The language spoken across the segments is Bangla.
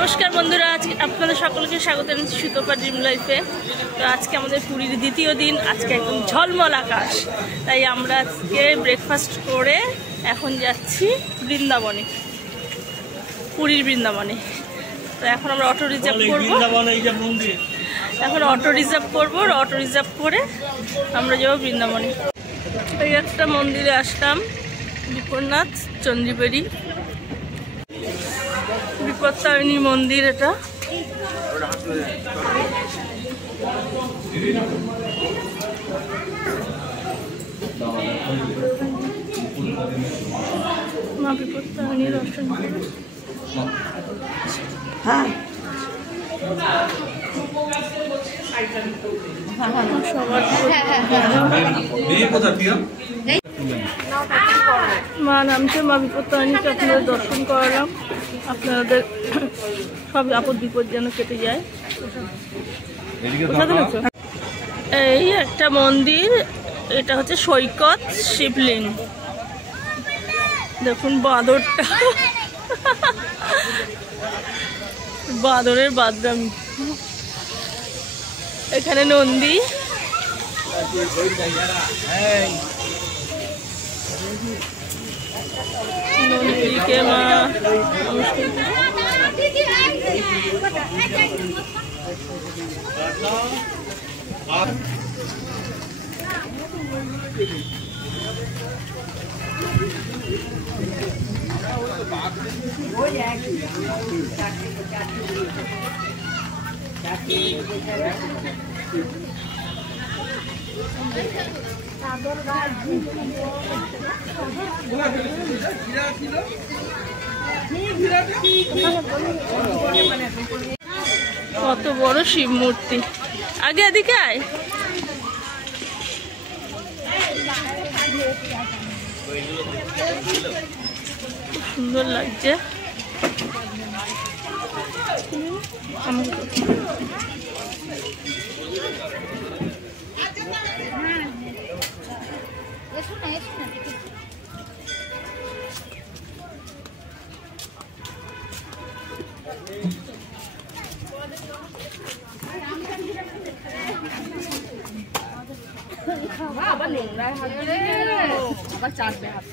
নমস্কার বন্ধুরা, আজকে আপনাদের সকলকে স্বাগত জানাচ্ছি সুতপা ড্রিম লাইফে। তো আজকে আমাদের পুরীর দ্বিতীয় দিন। আজকে একদম ঝলমল আকাশ, তাই আমরা আজকে ব্রেকফাস্ট করে এখন যাচ্ছি বৃন্দাবনে, পুরীর বৃন্দাবনে। তো এখন আমরা অটো রিজার্ভ করবো, অটো রিজার্ভ করে আমরা যাবো বৃন্দাবনে। এই একটা মন্দিরে আসলাম, বিপন্নাথ চন্দ্রিবেড়ি বিপত্তারিণী মন্দির। এটা মা বিপত্তারিণী দর্শন মা নামছে, মা বিপত্তারিণীকে আপনাদের দর্শন করালাম। আপনাদের সব আপদ বিপদ যেন কেটে যায়। এই একটা মন্দির, এটা হচ্ছে সৈকত শিবলিঙ্গ। দেখুন বাঁদরটা, বাঁদরের বাদরামি। এখানে নন্দী, নন্দীকে মা কত বড় শিব মূর্তি। আগে এদিকে আয়, খুব সুন্দর লাগছে। আবার নোংরায় হাত দিলে আবার চাটবে হাত।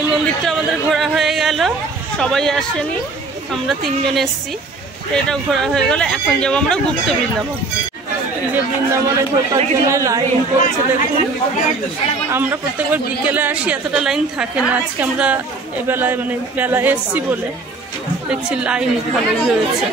এই মন্দিরটা আমাদের ঘোরা হয়ে গেল, সবাই আসেনি, আমরা তিনজন এসছি। এটাও ঘোরা হয়ে গেল। এখন যাবো আমরা গুপ্ত বৃন্দাবন। এই যে বৃন্দাবনে ঢোকার জন্য লাইন পড়ছে দেখুন। আমরা প্রত্যেকবার বিকেলে আসি, এতটা লাইন থাকে না। আজকে আমরা এই বেলায় বেলায় এসছি বলে দেখছি লাইন ভালোই হয়েছে।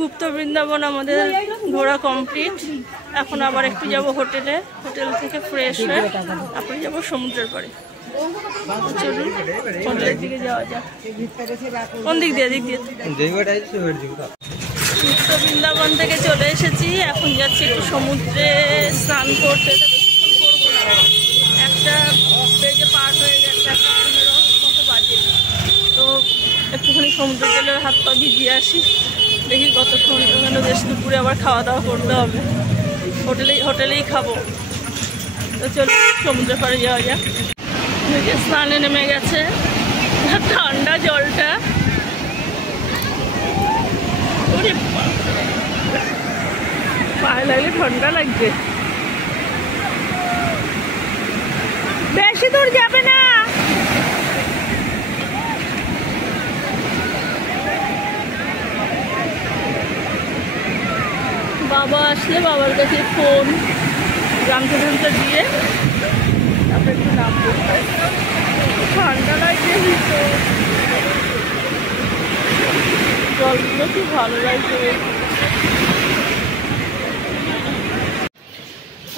গুপ্ত বৃন্দাবন আমাদের ঘোরা কমপ্লিট। এখন আবার একটু যাব হোটেলে, হোটেল থেকে ফ্রেশ হয়ে তারপরে যাবো সমুদ্রের পাড়ে। চলুন হোটেলের দিকে যাওয়া যাক। কোন দিক দিয়ে? দিক দিয়ে গুপ্ত বৃন্দাবন থেকে চলে এসেছি, এখন যাচ্ছি একটু সমুদ্রে স্নান করতে। বেশিক্ষণ করবো না, একটা বেজে পার হয়ে যাচ্ছে, 1:15 মতো বাজে। তো একটুখানি সমুদ্রে গেলে হাত পা ভিজিয়ে আসি, দেখি কতক্ষণ। ওখানে বেশ দুপুরে আবার খাওয়া দাওয়া করতে হবে, হোটেলেই খাবো। তো চলুন সমুদ্রের পাড়ে যাওয়া যাক। স্নানে নেমে গেছে, ঠান্ডা জলটা। পায়ে লাগলে ঠান্ডা লাগবে। বেশি দূর যাবে না। বাবা আসলে বাবার কাছে ফোন গামছা টামছা দিয়ে তারপরে একটু নামবো। ঠান্ডা লাগছে, জলগুলো কি ভালো লাগছে।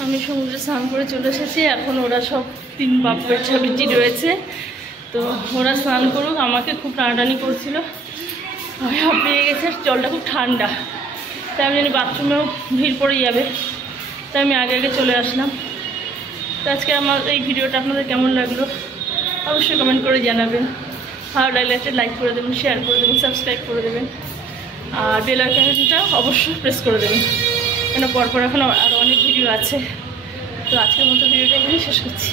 আমি সমুদ্রে স্নান করে চলে এসেছি। এখন ওরা সব 3 বাপের ছবিটি রয়েছে, তো ওরা স্নান করুক। আমাকে খুব টানাটানি করছিল, পেয়ে গেছে। জলটা খুব ঠান্ডা, তাই আমি জানি বাথরুমেও ভিড় পড়ে যাবে, তাই আমি আগে আগে চলে আসলাম। তো আজকে আমার এই ভিডিওটা আপনাদের কেমন লাগলো অবশ্যই কমেন্ট করে জানাবেন। ভালো লাগলে একটা লাইক করে দেবেন, শেয়ার করে দেবেন, সাবস্ক্রাইব করে দেবেন, আর বেল আইকনটা অবশ্যই প্রেস করে দেবেন, কেন পরপর এখন আরও অনেক ভিডিও আছে। তো আজকের মতো ভিডিওটা এখানে শেষ করছি।